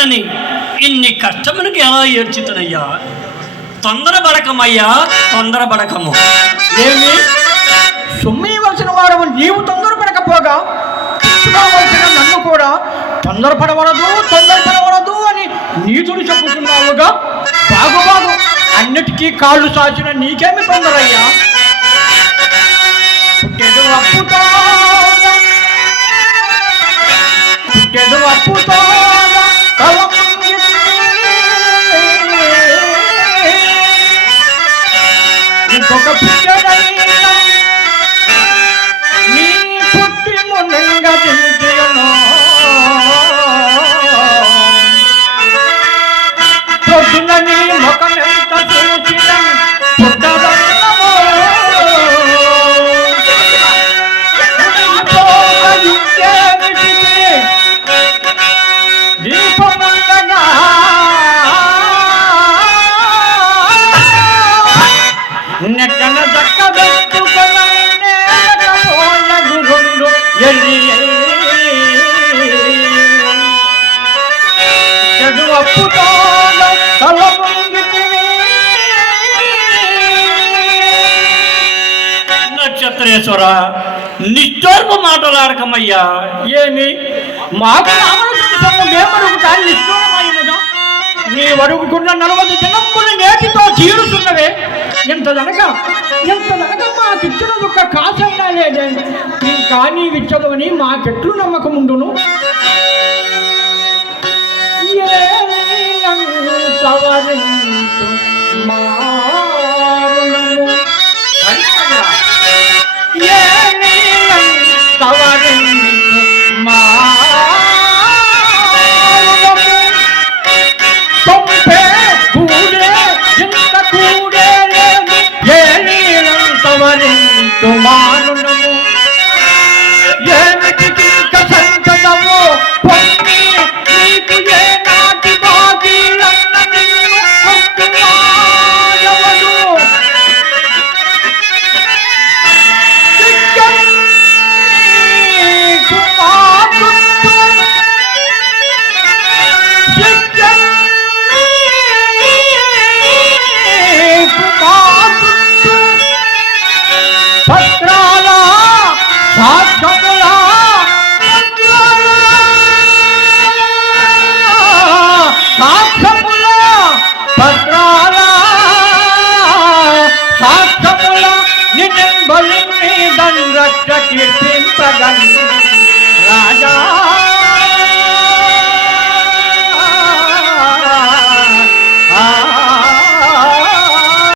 బిడ్డలని ఇన్ని కష్టములకు ఎలా ఏడ్చుతున్నయ్యా? తొందరపడకమయ్యా, తొందరపడకము. ఏమి సొమ్మవలసిన వారు నీవు తొందరపడకపోగా తెచ్చుకోవలసిన నన్ను కూడా తొందరపడవలదు అని నీతుడు చెప్పుతున్నావుగా. బాగు అన్నిటికీ కాళ్ళు సాచిన నీకేమి తొందరయ్యా? పుట్టెడు అప్పుతో ఇంకొక పుట్టెడైనా నీ పుట్టి మున్నంగా తింటేను పొద్దున నీ ముఖమెంత చూసిన పుట్టదన్నమో దీపముండగా నెట్టన దక్కబెట్టుకుపోయగుండు ఎల్లి చెడు అప్పుతో తల ముంగితివి. నక్షత్రేశ్వర, నిశ్చోర్పు మాటలాడకమయ్యా. ఏమి మాకు మేమడుగుతా నిష్ఠూరమైనదా? నీ వరుగుకున్న 40 దినములు నేటితో తీరుతున్నవే. ఎంతదనగా మాకిచ్చిన ఒక్క కాసైనా లేదే. ఇంకా నీవిచ్చదు అని మాకెట్లు నమ్మకముండును. మానునము ఏమిటికి సంతము పొంగి నీకు ఏ నాటి బాగీలన్న నిన్ను కొట్టువాయవదు. కీర్తింపగన్న